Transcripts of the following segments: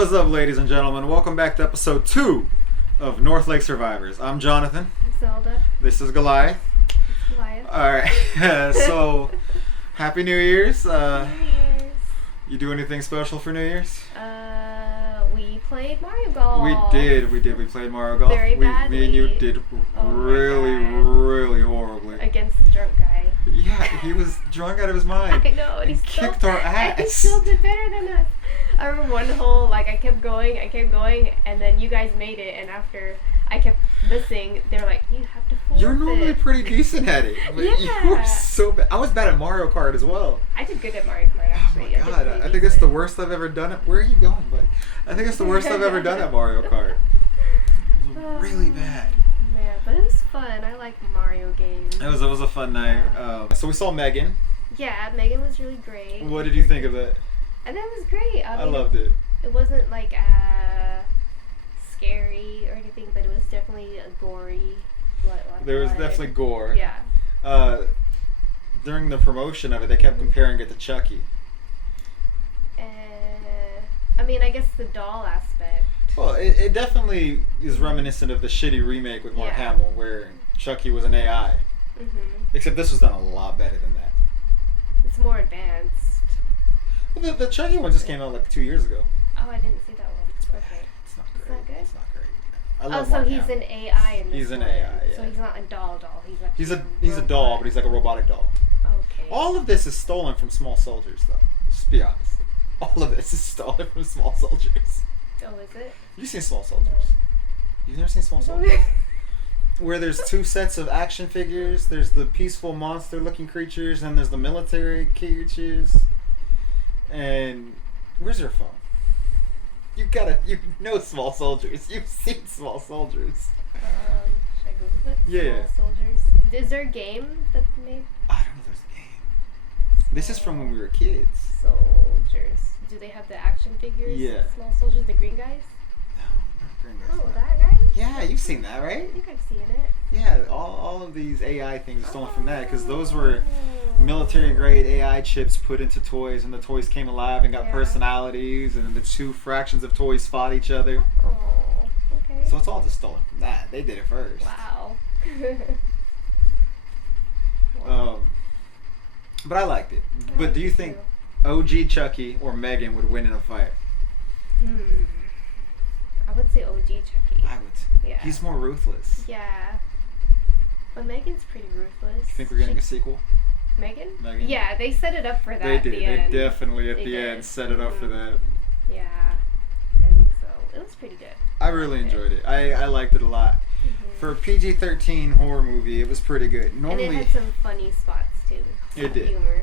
What's up, ladies and gentlemen? Welcome back to episode 2 of North Lake Survivors. I'm Jonathan. I'm Zelda. This is Goliath. It's Goliath. Alright, so Happy New Year's. New Year's. You do anything special for New Year's? We played Mario Golf. We did. We played Mario Golf. Very badly. Me and you did really horribly. Against the drunk guy. Yeah, he was drunk out of his mind. I know, and he kicked our ass. And he still did better than us. I remember one hole, like, I kept going, and then you guys made it, and after I kept missing, they were like, you have to forfeit. You're normally pretty decent at it. But Yeah. You were so bad. I was bad at Mario Kart as well. I did good at Mario Kart, actually. Oh my god, I think it's the worst I've ever done it. Where are you going, buddy? I think it's the worst I've ever done at Mario Kart. It was really bad. Man, but it was fun. I like Mario games. It was a fun night. So we saw M3GAN. Yeah, M3GAN was really great. What did you think of it? I thought it was great. I loved it. It wasn't like scary or anything, but it was definitely a gory. There was definitely gore. Yeah. During the promotion of it, they kept comparing it to Chucky. I mean, I guess the doll aspect. Well, it definitely is reminiscent of the shitty remake with Mark Hamill, where Chucky was an AI. Mm-hmm. Except this was done a lot better than that. It's more advanced. Well, the Chucky one just came out like 2 years ago. Oh, I didn't see that one. It's bad. Okay. It's not great. It's not good? It's not great. I Oh, love so Mark he's Hamill. an AI in this He's an one. AI, yeah. So he's not a doll. He's actually He's a doll, but he's like a robotic doll. Okay. All of this is stolen from Small Soldiers, though. Just be honest. All of this is stolen from Small Soldiers. Oh, is it? You've seen Small Soldiers? No. You've never seen Small Soldiers? Where there's 2 sets of action figures. There's the peaceful monster-looking creatures, and there's the military creatures. And where's your phone? You know Small Soldiers. You've seen Small Soldiers. Should I Google it? Yeah. Small Soldiers. Is there a game that made I don't know if there's a game. This is from when we were kids. Soldiers? Do they have the action figures? Yeah. Small Soldiers, the green guys? No, not Green Guys. Oh, that guy? Yeah, you've seen that, I right? think I've seen it. Yeah, all of these AI things are stolen from that because those were military grade AI chips put into toys, and the toys came alive and got personalities, and the 2 fractions of toys fought each other. Oh, okay. So it's all just stolen from that. They did it first. Wow. But I liked it. But do you think OG Chucky or M3GAN would win in a fight? I would say OG Chucky. I would too. Yeah. He's more ruthless. Yeah. But M3GAN's pretty ruthless. You think we're getting a sequel? M3GAN? Yeah, they set it up for that. They did. At the end. They definitely at They the did. end set it up for that. Yeah. I think so. It was pretty good. I really enjoyed it. I liked it a lot. For a PG-13 horror movie, it was pretty good. Normally, and it had some funny spots too. It did. Humor.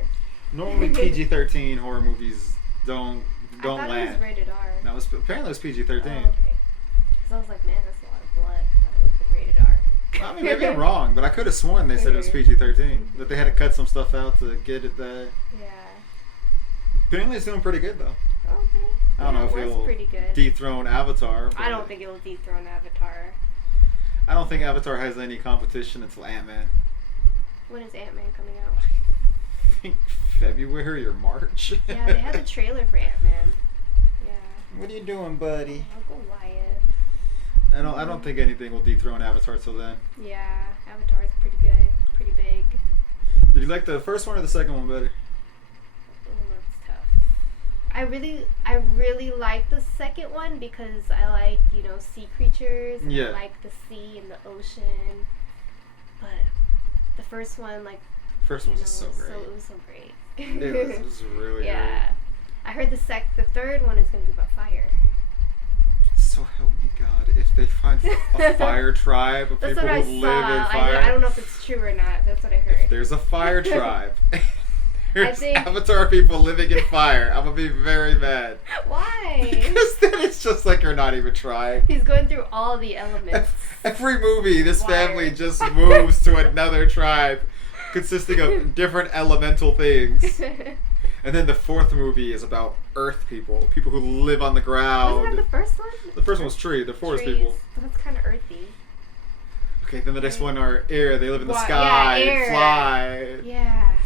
Normally PG-13 horror movies don't I thought land. it was rated R. No, apparently it was PG-13. Oh, okay. Because I was like, man, that's a lot of blood. I thought it would have been rated R. I mean, maybe I'm wrong, but I could have sworn they said it was PG-13. That they had to cut some stuff out to get it there. Yeah. Apparently it's doing pretty good, though. Okay. I don't know if it was it'll pretty good. dethrone Avatar. I don't think it will dethrone Avatar. I don't think Avatar has any competition until Ant-Man. When is Ant-Man coming out? I think February or March. Yeah, they had the trailer for Ant-Man. Yeah. What are you doing, buddy? Uncle Wyatt. I don't think anything will dethrone Avatar till then. Yeah, Avatar is pretty good, pretty big. Did you like the first one or the second one better? Oh, that's tough. I really like the second one because I like, sea creatures and I like the sea and the ocean. But the first one, first one was so great. It was so great. It was really great. I heard the third one is going to be about fire. So help me God, if they find a fire tribe of people who live in fire. I don't know if it's true or not. That's what I heard. If there's a fire tribe, there's think- Avatar people living in fire, I'm going to be very mad. Why? Because then it's just like you're not even trying. He's going through all the elements. Every movie, this Wire. family just moves to another tribe consisting of different elemental things. And then the 4th movie is about Earth people who live on the ground. Wasn't that the first one? The first one was tree, the forest Trees. people. But that's kind of earthy. Okay, then the next one are air, they live in the Wa- sky yeah, and air. fly. Yeah.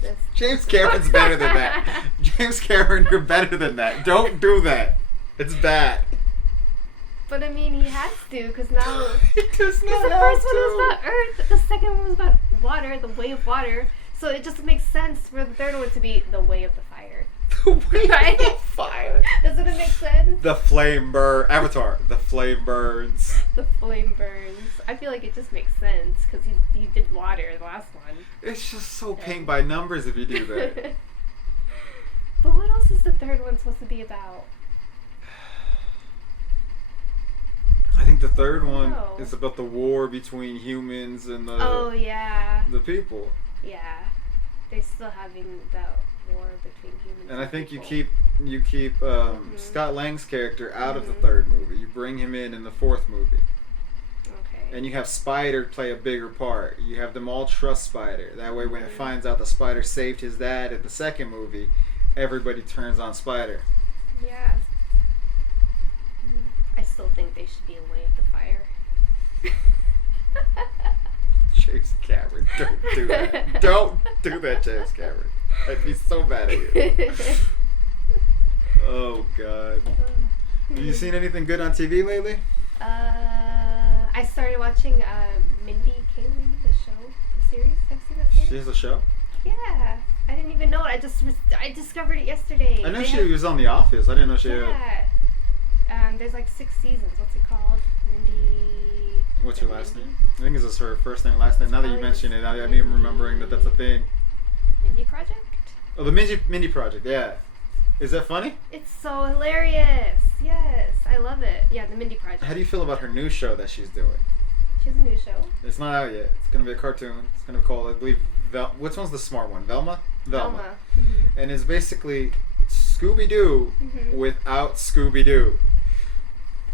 That's James Cameron's better than that. James Cameron, you're better than that. Don't do that. It's bad. But I mean, he has to, because now... It does not Because the have first one to. was about Earth, the second one was about water, the way of water. So it just makes sense for the third one to be the way of the fire. The way Right? of fire. Doesn't it make sense? The flame burn. Avatar. The flame burns. The flame burns. I feel like it just makes sense, because he did water, the last one. It's just so paint by numbers if you do that. But what else is the third one supposed to be about? I think the third one know. is about the war between humans and Oh, yeah. the people. Yeah. They're still having that war between humans And I think people. you keep Scott Lang's character out of the Mhm. third movie. You bring him in the fourth movie. Okay. And you have Spider play a bigger part. You have them all trust Spider. That way when it finds out the Spider saved his dad in the second movie, everybody turns on Spider. Yeah. I still think they should be a way of the fire. James Cameron, don't do that. Don't do that, James Cameron. I'd be so mad at you. Oh, God. Have you seen anything good on TV lately? I started watching Mindy Kaling, the show, the series. Have you seen that series? She has a show? Yeah. I didn't even know it. I discovered it yesterday. I know They she have- was on The Office. I didn't know she had... Yeah. There's like 6 seasons. What's it called? Mindy. What's the your last Mindy? name? I think it's her first name, last name. Now that you Oh, mention it's it, I'm even remembering that that's a thing. Mindy Project? Oh, the Mindy Project, yeah. Is that funny? It's so hilarious. Yes, I love it. Yeah, the Mindy Project. How do you feel about her new show that she's doing? She has a new show. It's not out yet. It's going to be a cartoon. It's going to be called, I believe, which one's the smart one? Velma? Velma. Mm-hmm. And it's basically Scooby-Doo Mhm. without Scooby-Doo.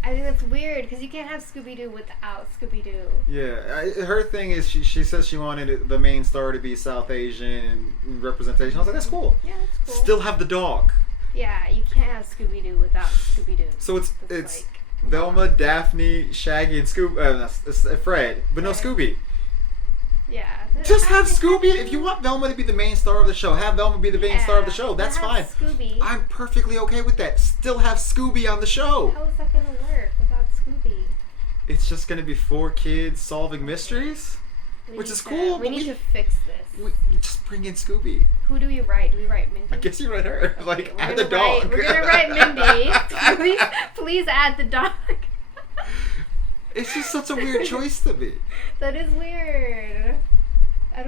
I think that's weird because you can't have Scooby-Doo without Scooby-Doo. Yeah, her thing is she says she wanted the main star to be South Asian and representation. I was like, that's cool. Yeah, that's cool. Still have the dog. Yeah, you can't have Scooby-Doo without Scooby-Doo. So it's like, Velma, Daphne, Shaggy, and Fred, but no Fred. Scooby. Yeah. Just have Scooby. If you want Velma to be the main star of the show, have Velma be the main star of the show. That's fine. Scooby. I'm perfectly okay with that. Still have Scooby on the show. How is that gonna work without Scooby? It's just gonna be 4 kids solving mysteries, We which need is to- cool. We but need to fix this. we just bring in Scooby. Who do we write? Do we write Mindy? I guess you write her. Okay, Like, we're add gonna the dog. We're gonna write Mindy. please add the dog. It's just such a weird choice to me. That is weird. I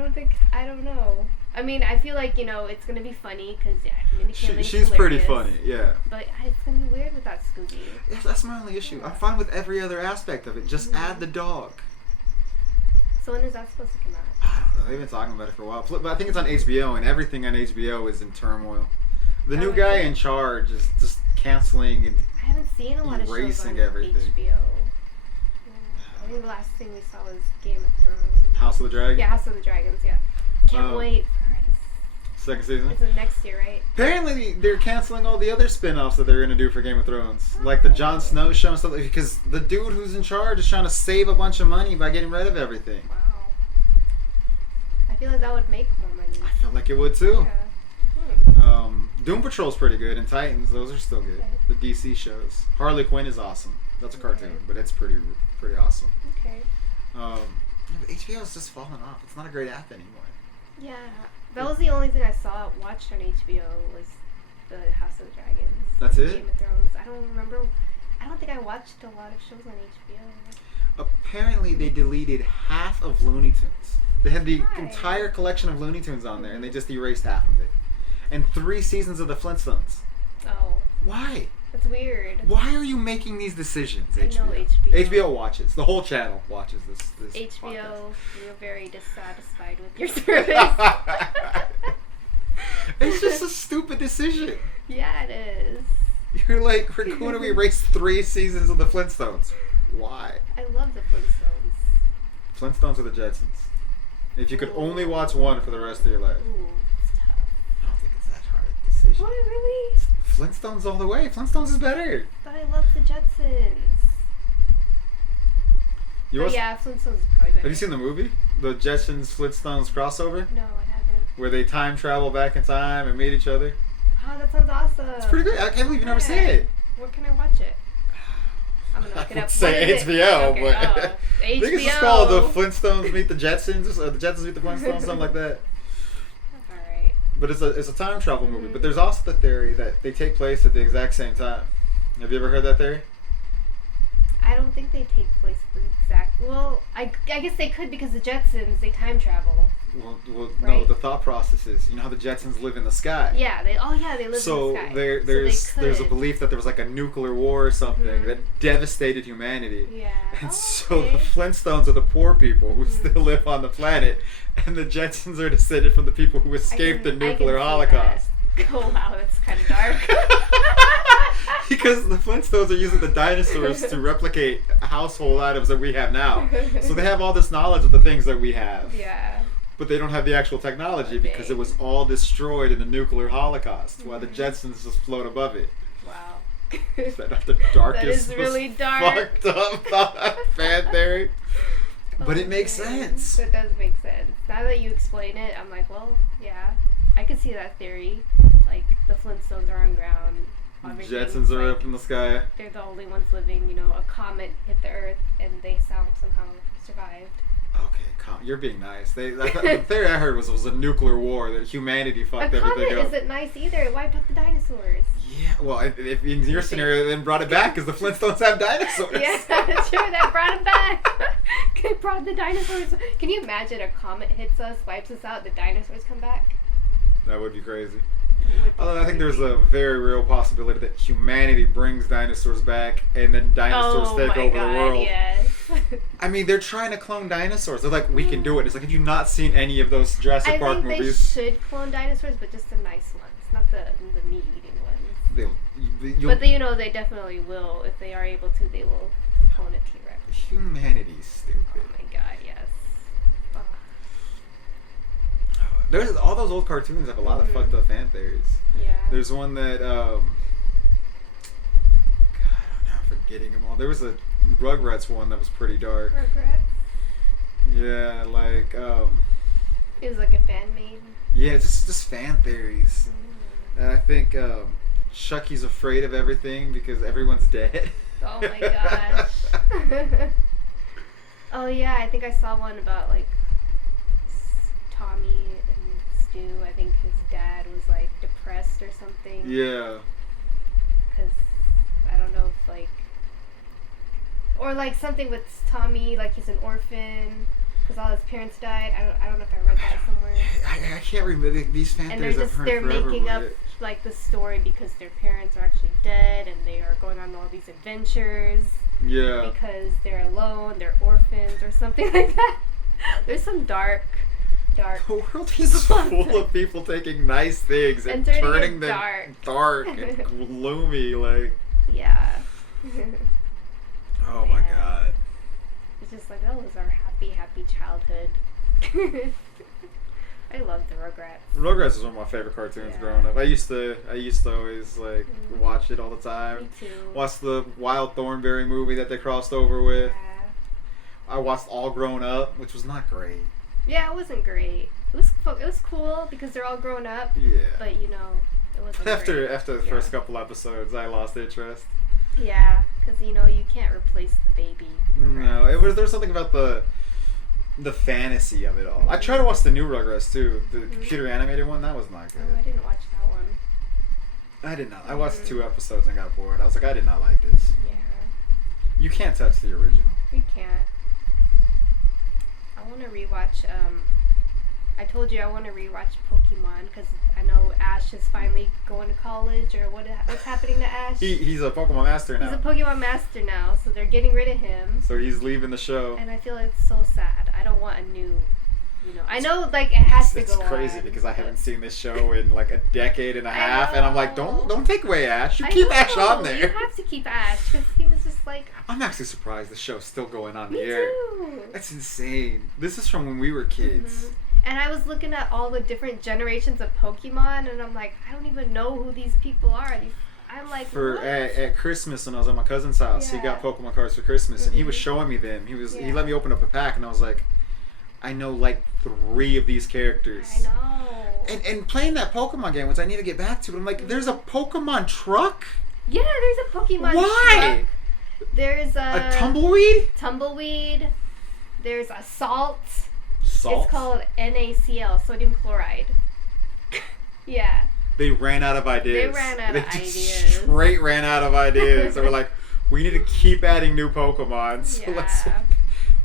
don't know. I mean, I feel like, it's going to be funny because, Mindy Kaling's She's pretty hilarious. funny, yeah. But it's going to be weird without Scooby. That's my only issue. I'm fine with every other aspect of it. Just add the dog. So when is that supposed to come out? I don't know. They've been talking about it for a while. But I think it's on HBO, and everything on HBO is in turmoil. The new is guy it? in charge is just canceling and I haven't seen a lot of shows Erasing on everything. HBO. Yeah. I think the last thing we saw was Game of Thrones. House of the Dragon. Yeah, House of the Dragons, yeah. Can't wait for this. Second season. It's next year, right? Apparently, they're canceling all the other spin-offs that they're going to do for Game of Thrones. Like the Jon Snow show and stuff. Because the dude who's in charge is trying to save a bunch of money by getting rid of everything. Wow. I feel like that would make more money. I feel like it would too. Yeah. Doom Patrol's pretty good, and Titans, those are still good. Okay. The DC shows. Harley Quinn is awesome. That's a cartoon, Okay. but it's pretty awesome. Okay. But HBO is just falling off. It's not a great app anymore. Yeah. That was the only thing I watched on HBO was the House of the Dragons. That's it? Game of Thrones. I don't think I watched a lot of shows on HBO. Apparently, they deleted half of Looney Tunes. They had the Why? entire collection of Looney Tunes on there, and they just erased half of it. And 3 seasons of the Flintstones. Oh, Why? that's weird. Why are you making these decisions, I know HBO? HBO. HBO watches. The whole channel watches this HBO, podcast. you're very dissatisfied with your service. It's just a stupid decision. Yeah, it is. You're like, we're going to erase 3 seasons of the Flintstones. Why? I love the Flintstones. Flintstones or the Jetsons? If you could only watch one for the rest of your life. Ooh, it's tough. I don't think it's that hard a decision. What, really? Flintstones all the way. Flintstones is better. But I love the Jetsons. You But also- yeah, Flintstones is probably better. Have you seen the movie? The Jetsons Flintstones crossover? No, I haven't. where they time travel back in time and meet each other. Oh, that sounds awesome. It's pretty good. I can't believe you've never seen it. Where can I watch it? I'm gonna look it up. Say HBO, okay. but HBO. I think it's called The Flintstones Meet the Jetsons, or The Jetsons Meet the Flintstones, something like that. Alright. But it's a time travel movie. But there's also the theory that they take place at the exact same time. Have you ever heard that theory? I don't think they take place at the exact... Well, I guess they could because the Jetsons, they time travel. Well, right? No, the thought process is, you know how the Jetsons live in the sky? Yeah, they live in the sky. There's a belief that there was like a nuclear war or something that devastated humanity. Yeah. And so the Flintstones are the poor people who still live on the planet, and the Jetsons are descended from the people who escaped the nuclear holocaust. Oh wow, that's kind of dark. Because the Flintstones are using the dinosaurs to replicate household items that we have now. So they have all this knowledge of the things that we have. Yeah. But they don't have the actual technology because it was all destroyed in the nuclear holocaust, while the Jetsons just float above it. Wow. Is that not the darkest, that is really dark. fucked up fan theory? But it makes sense. It does make sense. Now that you explain it, I'm like, well, yeah, I could see that theory. Like, the Flintstones are on ground. Jetsons are up in the sky. They're the only ones living. You know, a comet hit the Earth, and they somehow survived. Okay, you're being nice. The theory I heard was it was a nuclear war, that humanity fucked everything up. A comet isn't nice either. It wiped out the dinosaurs. Yeah, well, if in your scenario, they then brought it back because the Flintstones have dinosaurs. Yeah, that's true. That brought them back. They brought the dinosaurs. Can you imagine a comet hits us, wipes us out, the dinosaurs come back? That would be crazy. Although I think there's a very real possibility that humanity brings dinosaurs back and then dinosaurs take over the world. Yes. I mean, they're trying to clone dinosaurs. They're like, we can do it. It's like, have you not seen any of those Jurassic Park movies? I think they should clone dinosaurs, but just the nice ones, not the meat-eating ones. But they definitely will. If they are able to, they will clone a T-Rex. Humanity's stupid. Oh my god, yes. There's all those old cartoons have a lot of fucked up fan theories. Yeah. There's one that God, I'm forgetting them all. There was a Rugrats one that was pretty dark. Rugrats? Yeah, like it was like a fan made. Yeah, just fan theories. And I think Chucky's afraid of everything because everyone's dead. Oh my gosh. Oh yeah, I think I saw one about like Tommy and Stu. I think his dad was like depressed or something. Yeah. Because I don't know if like, or like something with Tommy, like he's an orphan because all his parents died. I don't know if I read that somewhere. I can't remember these fan theories. And they're making up like the story because their parents are actually dead and they are going on all these adventures. Yeah. Because they're alone, they're orphans or something like that. There's some dark. The world is full of people taking nice things and turning them dark and gloomy, like. Yeah. Oh my god. It's just like, that was our happy childhood. I love the Rugrats. Rugrats is one of my favorite cartoons growing up. I used to always like watch it all the time. Me too. Watch the Wild Thornberry movie that they crossed over with. Yeah. I watched All Grown Up, which was not great. Yeah, it wasn't great. It was cool because they're all grown up. Yeah. But it wasn't great. After the first couple episodes, I lost interest. Yeah, because you can't replace the baby. Rugrats. No, there was something about the fantasy of it all. I tried to watch the new Rugrats too, the computer animated one. That was not good. Oh, I didn't watch that one. I did not. I watched 2 episodes and got bored. I was like, I did not like this. Yeah. You can't touch the original. You can't. I want to rewatch. I told you I want to rewatch Pokemon because I know Ash is finally going to college, or what's happening to Ash? He's a Pokemon master now. He's a Pokemon master now, so they're getting rid of him. So he's leaving the show. And I feel it's so sad. I don't want a new. I know like it has to go on. It's crazy because I haven't seen this show in like a decade and a half, and I'm like, don't take away Ash. You keep Ash on there. You have to keep Ash because he was just like. I'm actually surprised the show's still going on the Me air. too. That's insane. This is from when we were kids. And I was looking at all the different generations of Pokemon, and I'm like, I don't even know who these people are. I'm like, what? At Christmas when I was at my cousin's house, he got Pokemon cards for Christmas, and he was showing me them. He let me open up a pack, and I was like, I know like 3 of these characters. I know. And playing that Pokemon game, which I need to get back to, but I'm like, there's a Pokemon truck? Yeah, there's a Pokemon Why? truck. There's a tumbleweed? Tumbleweed. There's a salt. Salt? It's called NaCl, sodium chloride. Yeah. They ran out of ideas. They ran out of ideas. Straight ran out of ideas. They were like, we need to keep adding new Pokemon. So let's.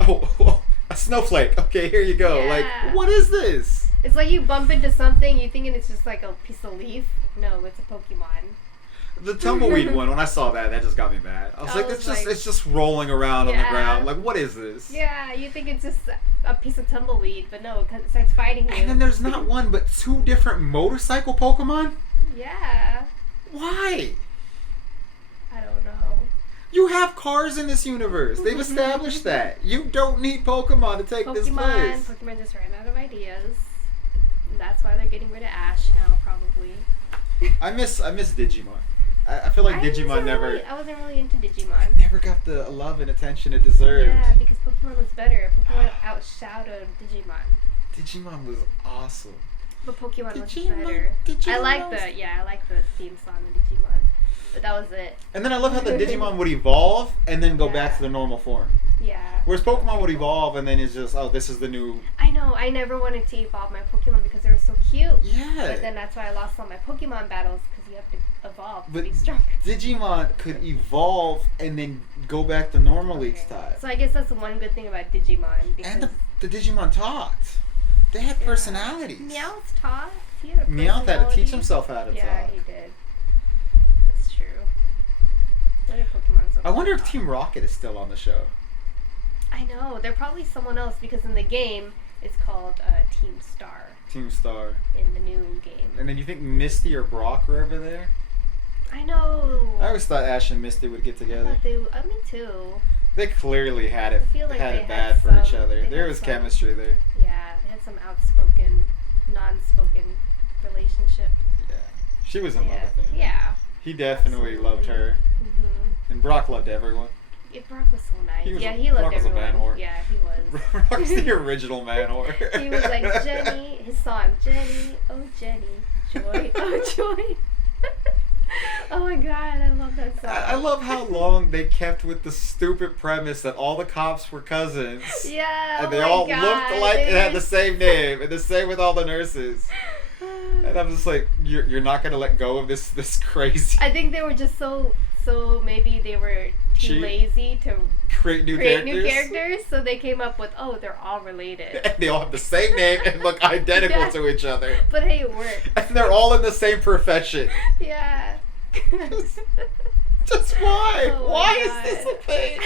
Oh, a snowflake. Okay, here you go. Yeah. Like, what is this? It's like you bump into something, you thinking it's just like a piece of leaf. No, it's a Pokemon. The tumbleweed one, when I saw that just got me mad. I was like, it's just rolling around on the ground. Like, what is this? Yeah, you think it's just a piece of tumbleweed, but no, because it starts fighting you. And then there's not one, but 2 different motorcycle Pokemon? Yeah. Why? I don't know. You have cars in this universe. They've established that. You don't need Pokemon to take this place. Pokemon just ran out of ideas. And that's why they're getting rid of Ash now, probably. I miss Digimon. I feel like Digimon never... I wasn't really into Digimon. Never got the love and attention it deserved. Yeah, because Pokemon was better. Pokemon outshadowed Digimon. Digimon was awesome. But Pokemon was better. I like the theme song of Digimon. But that was it. And then I love how the Digimon would evolve and then go back to their normal form. Yeah. Whereas Pokemon would evolve and then it's just, oh, this is the new... I know. I never wanted to evolve my Pokemon because they were so cute. Yeah. But then that's why I lost all my Pokemon battles because you have to evolve to but be stronger. Digimon could evolve and then go back to normal each time. So I guess that's the one good thing about Digimon. Because and the Digimon talked. They had personalities. Meowth talked. He had a Meowth had to teach himself how to talk. Yeah, he did. That's true. I wonder if Team Rocket is still on the show. I know. They're probably someone else because in the game it's called Team Star. Team Star. In the new game. And then you think Misty or Brock were over there? I know. I always thought Ash and Misty would get together. Me too. They clearly had it had bad for each other. There was chemistry there. Yeah, they had some outspoken, non-spoken relationship. Yeah. She was in love with him. Yeah. He definitely loved her. Mm-hmm. And Brock loved everyone. Yeah, Brock was so nice. He loved Brock everyone. Was a man whore. Yeah, he was. Brock's the original man whore. He was like, Jenny, his song, Jenny, oh Jenny, joy, oh joy. Oh my god, I love that song. I love how long they kept with the stupid premise that all the cops were cousins. Yeah, and they all looked alike and had the same name, and the same with all the nurses. And I'm just like, you're not gonna let go of this crazy. I think they were just so maybe they were too lazy to create new characters, so they came up with, they're all related. And they all have the same name and look identical to each other. But hey, it worked. And they're all in the same profession. Yeah. Just why? Oh why is this a thing?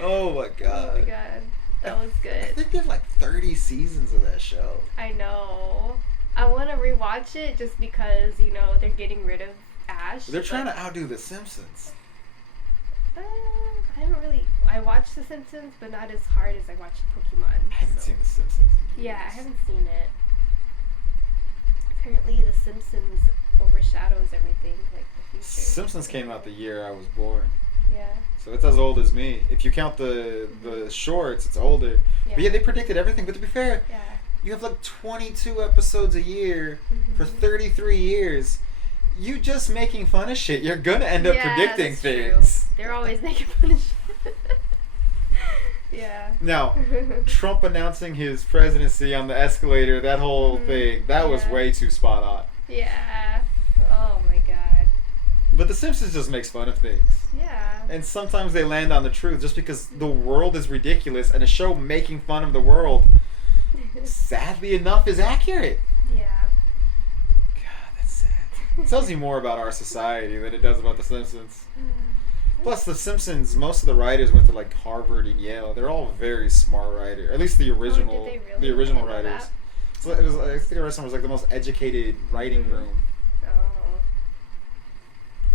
Oh my god. Oh my god. That was good. I think they have like 30 seasons of that show. I know. I want to rewatch it just because, they're getting rid of Ash. They're trying to outdo The Simpsons. I watched The Simpsons, but not as hard as I watched Pokemon. I haven't seen The Simpsons in years. Yeah, I haven't seen it. Apparently The Simpsons overshadows everything, like the future. Simpsons came out the year I was born. Yeah. So it's as old as me. If you count the shorts, it's older. Yeah. But yeah, they predicted everything. But to be fair, you have like 22 episodes a year for 33 years. You just making fun of shit. You're gonna end up predicting things. True. They're always making fun of shit. Yeah. Now, Trump announcing his presidency on the escalator, that whole thing, that was way too spot on. Yeah. Oh my god. But The Simpsons just makes fun of things. Yeah. And sometimes they land on the truth just because the world is ridiculous and a show making fun of the world, sadly enough, is accurate. Yeah. God, that's sad. It tells you more about our society than it does about The Simpsons. Plus, The Simpsons, most of the writers went to like Harvard and Yale. They're all very smart writers. At least the original, the original writers. So it was, I think the rest of them was like the most educated writing room. Oh,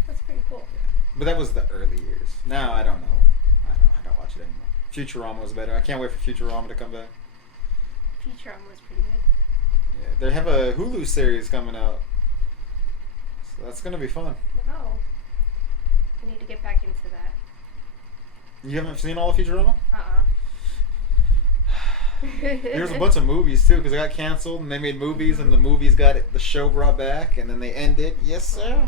that's pretty cool. Yeah. But that was the early years. Now I don't know. I don't watch it anymore. Futurama was better. I can't wait for Futurama to come back. Futurama was pretty good. Yeah, they have a Hulu series coming out, so that's gonna be fun. Wow. I need to get back into that. You haven't seen all of Futurama? There's a bunch of movies too, because it got canceled and they made movies, and the movies got the show brought back, and then they ended. Yes, sir.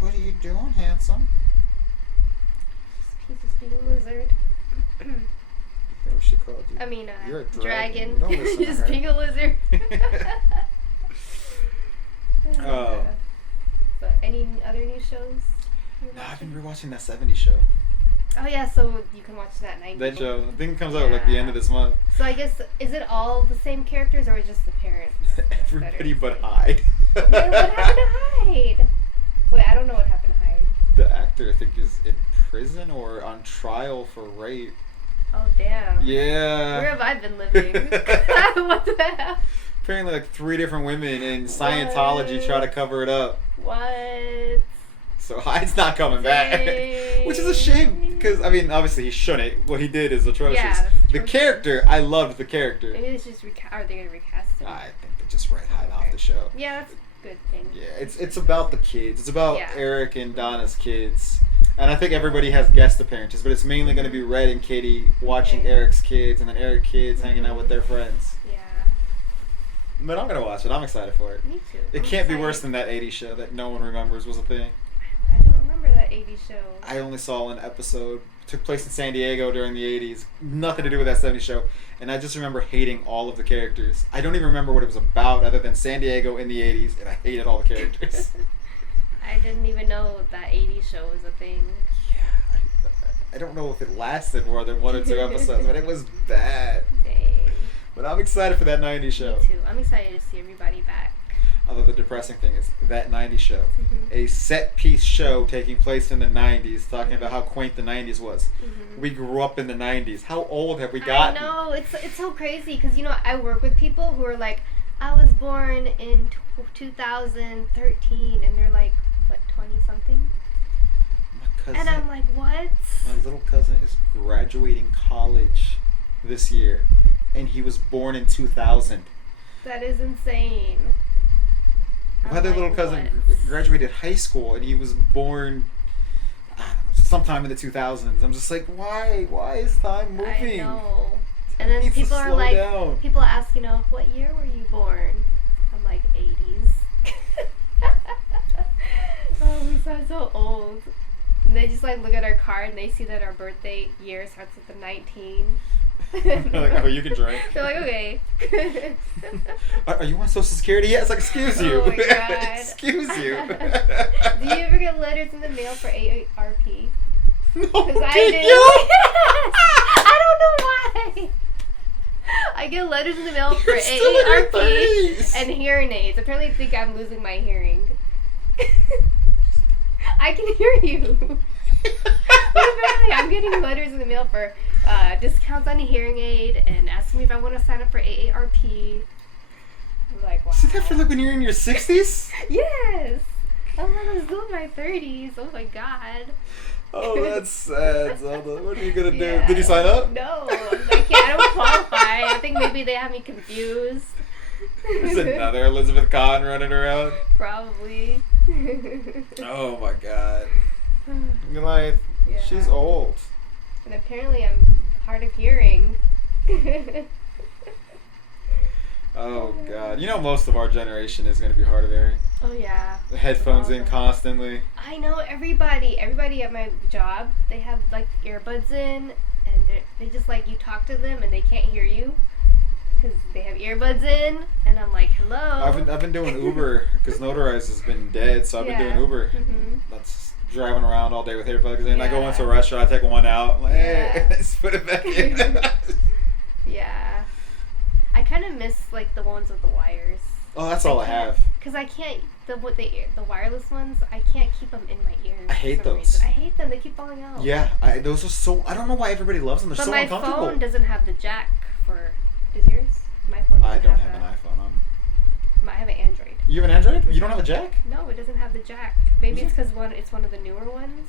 What are you doing, handsome? This piece is being a lizard. I think we should call you. I mean, you're a dragon. Don't listen to Just her. being a lizard. Oh. But any other new shows? No, I've been rewatching that 70s show. Oh yeah, so you can watch that 90s. That show, I think it comes out like the end of this month. So I guess, is it all the same characters or just the parents? Everybody but Hyde. Wait, what happened to Hyde? Wait, I don't know what happened to Hyde. The actor, I think, is in prison or on trial for rape. Oh damn. Yeah. Where have I been living? What the hell? Apparently, like 3 different women in Scientology try to cover it up. What? So Hyde's not coming back, which is a shame because I mean, obviously he shouldn't. What he did is atrocious. Yeah, the character, I loved the character. Maybe it's just are they gonna recast him? I think they just write Hyde off the show. Yeah, that's a good thing. Yeah, it's about the kids. It's about Yeah. Eric and Donna's kids. And I think everybody has guest appearances, but it's mainly going to be Red and Kitty watching Eric's kids, and then Eric kids hanging out with their friends. Yeah. But I'm going to watch it. I'm excited for it. Me too. It can't be worse than that 80s show that no one remembers was a thing. I don't remember that 80s show. I only saw an episode. It took place in San Diego during the 80s. Nothing to do with that 70s show. And I just remember hating all of the characters. I don't even remember what it was about other than San Diego in the 80s, and I hated all the characters. I didn't even know that 80s show was a thing. Yeah, I don't know if it lasted more than 1 or 2 episodes, but it was bad. Dang. But I'm excited for that 90s show. Me too. I'm excited to see everybody back. Although the depressing thing is that 90s show. A set piece show taking place in the 90s, talking about how quaint the 90s was. We grew up in the 90s. How old have we gotten? I know. It's so crazy because, you know, I work with people who are like, I was born in 2013, and they're like, what, 20-something? And I'm like, what? My little cousin is graduating college this year, and he was born in 2000. That is insane. My other little cousin graduated high school, and he was born, I don't know, sometime in the 2000s. I'm just like, why? Why is time moving? I know. And then people are like, people ask, you know, what year were you born? I'm like, 80s. Oh, we sound so old. And they just like look at our card and they see that our birthday year starts with the 19. They're like, oh, you can drink. They're like, okay. Are you on Social Security? Yes, excuse you. Oh my God. Excuse you. Do you ever get letters in the mail for AARP? No, I did do. you? I don't know why. I get letters in the mail for AARP and hearing aids. Apparently they think I'm losing my hearing. I can hear you. But apparently I'm getting letters in the mail for discounts on a hearing aid and asking me if I want to sign up for AARP. I'm like, wow. Is that for like when you're in your 60s? Yes. I'm like, I'm still in my 30s. Oh my God. Oh, that's sad, Zelda. What are you gonna do? Yeah. Did you sign up? No, I can't. I don't qualify. I think maybe they have me confused. There's another Elizabeth Kahn running around. Probably. Oh my God. Goliath, Yeah. she's old. And apparently I'm hard of hearing. Oh God. You know most of our generation is gonna be hard of hearing. Oh yeah. The headphones in constantly. I know everybody at my job, they have like earbuds in, and they just like, you talk to them and they can't hear you because they have earbuds in, and I'm like, hello. I've been doing Uber because Notarize has been dead, so I've been doing Uber. That's driving around all day with earbuds in. I go into a restaurant, I take one out, I'm like, hey, just put it back in. Yeah. I kind of miss like the ones with the wires. Oh, that's all I have. Because I can't, the wireless ones, I can't keep them in my ears. I hate for some those. reason. I hate them. They keep falling out. Yeah, those are so. I don't know why everybody loves them. They're But so my uncomfortable. phone doesn't have the jack for. Does yours? My phone. I Doesn't don't have an iPhone. I have an Android. You have an Android? You don't have a jack? No, it doesn't have the jack. Maybe it's because it's one of the newer ones.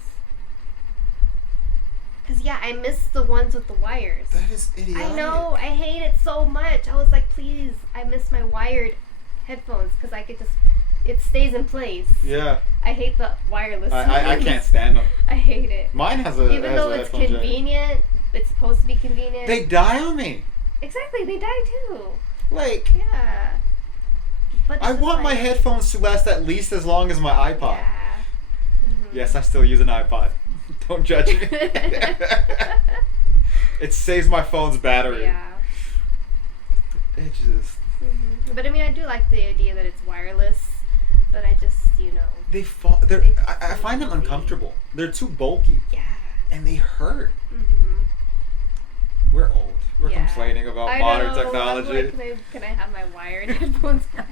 Because, yeah, I miss the ones with the wires. That is idiotic. I know. I hate it so much. I was like, please, I miss my wired headphones because I could just, it stays in place. Yeah. I hate the wireless I ones. can't stand them. I hate it. Mine has a Even though it's convenient, It's supposed to be convenient. They die on me. Exactly, they die too. Like, yeah. But I want my headphones to last at least as long as my iPod. Yeah. Mm-hmm. Yes, I still use an iPod. Don't judge me. It saves my phone's battery. Yeah. It just. Mm-hmm. But I mean, I do like the idea that it's wireless. But I just, I find them uncomfortable. They're too bulky. Yeah. And they hurt. Mm-hmm. We're old. We're complaining about modern technology. Like, can I have my wired headphones back?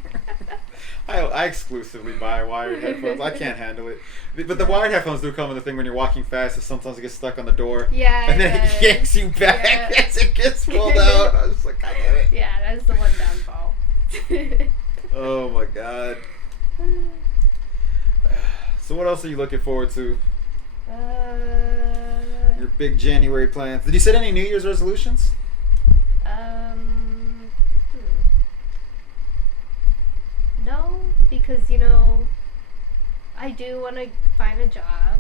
I exclusively buy wired headphones. I can't handle it. But the wired headphones do come in the thing when you're walking fast, so sometimes it gets stuck on the door. Yeah. And then it yanks you back as it gets pulled out. I was just like, God damn it. Yeah, that's the one downfall. Oh my God. So what else are you looking forward to? Your big January plans. Did you set any New Year's resolutions? No, because I do want to find a job.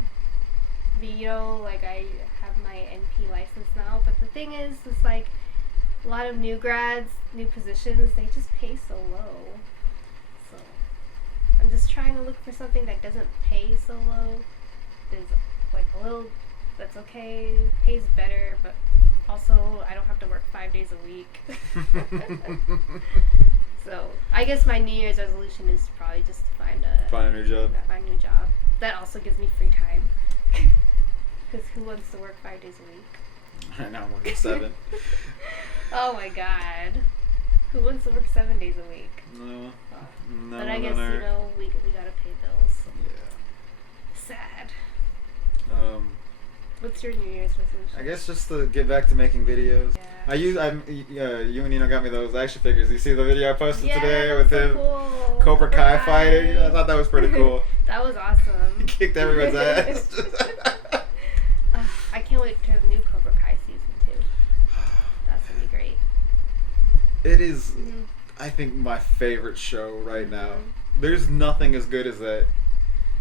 Like I have my NP license now, but the thing is like a lot of new grads, new positions, they just pay so low. So I'm just trying to look for something that doesn't pay so low. There's like a little that's okay, pays better, but also I don't have to work 5 days a week. So I guess my New Year's resolution is probably just to find a new job. Find a new job. That also gives me free time. Because who wants to work 5 days a week? Right now I'm working 7. Oh my God. Who wants to work 7 days a week? No. No. But I guess we gotta pay bills. So. Yeah. Sad. What's your New Year's resolution? I guess just to get back to making videos. Yeah. You and Nino got me those action figures. You see the video I posted today with him cool. Cobra Kai fighting? I thought that was pretty cool. That was awesome. He kicked everyone's ass. I can't wait for the new Cobra Kai season 2. That's gonna be great. It is, I think, my favorite show right now. There's nothing as good as that.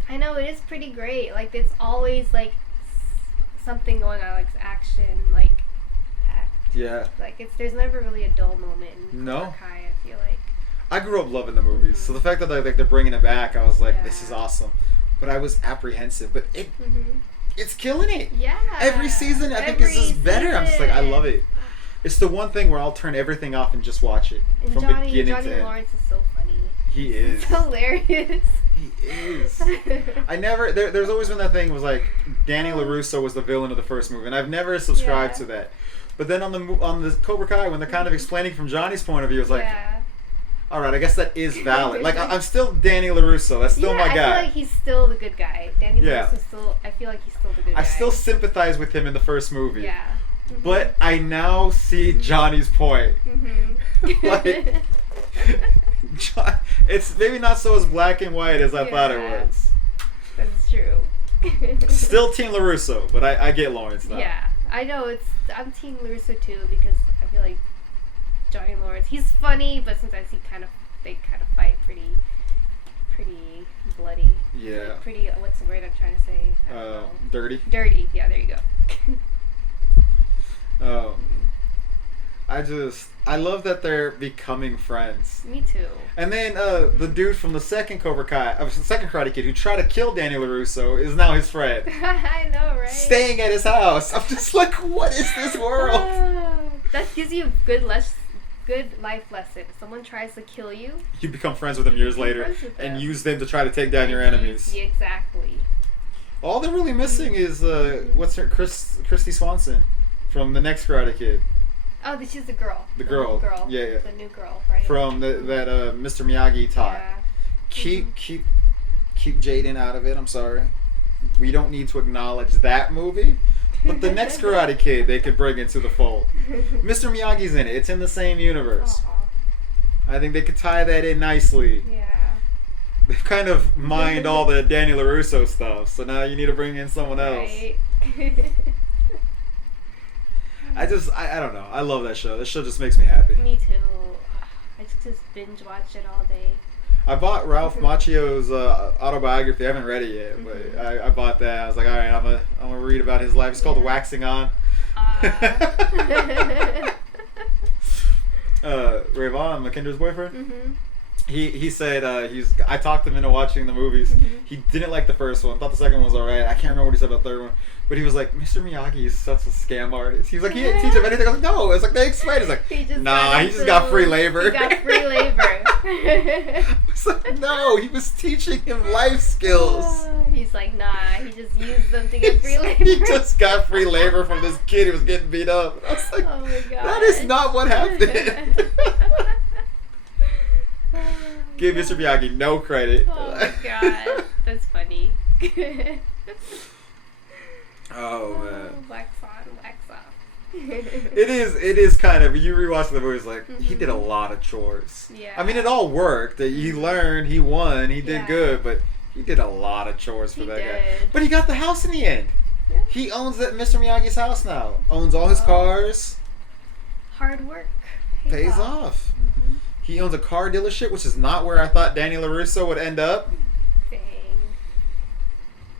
I know, it is pretty great. Like, it's always like something going on, like action, like packed. Yeah. Like there's never really a dull moment in Cobra Kai, I feel like. I grew up loving the movies, so the fact that they're bringing it back, I was like, this is awesome. But I was apprehensive. But it's killing it. Yeah. Every season, I think, is just better. I'm just like, I love it. It's the one thing where I'll turn everything off and just watch it from beginning to end. Johnny Lawrence is so funny. He is. He's hilarious. He is. I never. There's always been that thing was like Danny LaRusso was the villain of the first movie, and I've never subscribed to that. But then on the Cobra Kai, when they're kind of explaining from Johnny's point of view, it's like, all right, I guess that is valid. Like I'm still Danny LaRusso. That's still my guy. I feel like he's still the good guy. Danny LaRusso still. I feel like he's still the good guy. I still sympathize with him in the first movie. Yeah. But I now see Johnny's point. Like, John, it's maybe not so as black and white as I thought it was. That's true. Still Team LaRusso, but I get Lawrence now. Yeah, I know. I'm Team LaRusso too because I feel like Johnny Lawrence. He's funny, but sometimes they kind of fight pretty bloody. Yeah. Like pretty. What's the word I'm trying to say? I don't know. Dirty. Dirty. Yeah, there you go. I love that they're becoming friends. Me too. And then the dude from the second second Karate Kid who tried to kill Danny LaRusso is now his friend. I know, right? Staying at his house. I'm just like, what is this world? That gives you a good life lesson. If someone tries to kill you, you become friends with them years later and use them to try to take down your enemies. Yeah, exactly. All they're really missing is what's her Christy Swanson from the next Karate Kid. Oh, she's the girl. The girl. Yeah. The new girl, right? From that Mr. Miyagi taught. Yeah. Keep Jaden out of it. I'm sorry. We don't need to acknowledge that movie. But the next Karate Kid they could bring into the fold. Mr. Miyagi's in it. It's in the same universe. Aww. I think they could tie that in nicely. Yeah. They've kind of mined all the Danny LaRusso stuff, so now you need to bring in someone else. Right. I don't know. I love that show. That show just makes me happy. Me too. I just binge watch it all day. I bought Ralph Macchio's autobiography. I haven't read it yet, but I bought that. I was like, all right, I'm gonna read about his life. It's called Waxing On. Rayvon, Makendra's boyfriend. Mhm. He said I talked him into watching the movies. Mhm. He didn't like the first one. Thought the second one was alright. I can't remember what he said about the third one. But he was like, Mr. Miyagi is such a scam artist. He was like, he didn't teach him anything. I was like, no. It's like they explained. It's like, he just got free labor. He got free labor. It's like, no, he was teaching him life skills. He's like, nah, he just used them to get free labor. He just got free labor from this kid who was getting beat up. And I was like, oh my god. that is not what happened. Give Mr. Miyagi no credit. Oh my god. That's funny. Oh man. Wax on, wax off. It is kind of, you rewatch the movie, it's like, he did a lot of chores. Yeah. I mean, it all worked. He learned, he won, he did good, but he did a lot of chores for that guy. But he got the house in the end. Yeah. He owns that Mr. Miyagi's house now. Owns all his cars. Hard work. Pays off. Mm-hmm. He owns a car dealership, which is not where I thought Danny LaRusso would end up. Dang.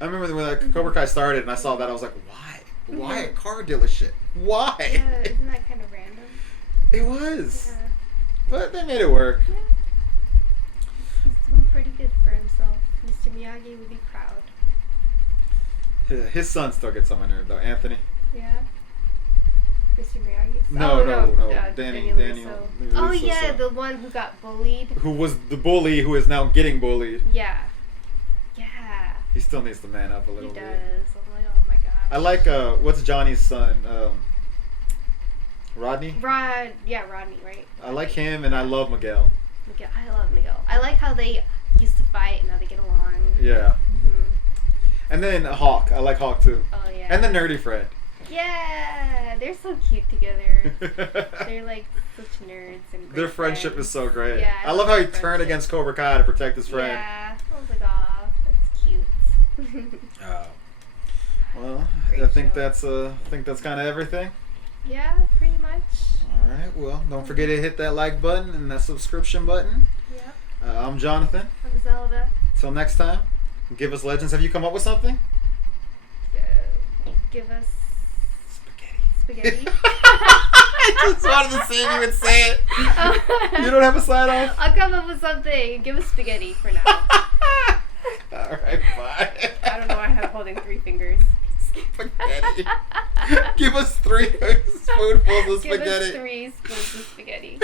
I remember when Cobra Kai started and I saw that, I was like, why? Why a car dealership? Why? Yeah, isn't that kind of random? It was. Yeah. But they made it work. Yeah. He's doing pretty good for himself. Mr. Miyagi would be proud. His son still gets on my nerve, though. Anthony. Yeah. Mr. Miyagi? No. Danny LaRusso. Oh, LaRusso's yeah, son. the one who got bullied. Who was the bully who is now getting bullied. Yeah. Yeah. He still needs to man up a little He bit. does. I'm like, oh my gosh. I like, what's Johnny's son? Rodney? Yeah, Rodney, right? I like him, and I love Miguel. I love Miguel. I like how they used to fight and now they get along. Yeah. Mm-hmm. And then Hawk. I like Hawk, too. Oh, yeah. And the nerdy friend. Yeah, they're so cute together. They're like such nerds and great Their friendship friends. is so great. Yeah, I love how he their turned friendship. against Cobra Kai to protect his friend. Yeah, I was like, aw, that's cute. Oh. Well, Great I think show. that's kind of everything. Yeah, pretty much. All right. Well, don't forget to hit that like button and that subscription button. Yep. I'm Jonathan. I'm Zelda. Till next time, give us legends. Have you come up with something? Give us Spaghetti. spaghetti. I just wanted to see if you would say it. You don't have a sign off? I'll come up with something. Give us spaghetti for now. All right, bye. I don't know why I'm holding 3 fingers. Spaghetti. Give us 3 spoonfuls of spaghetti. Give us 3 spoons of spaghetti.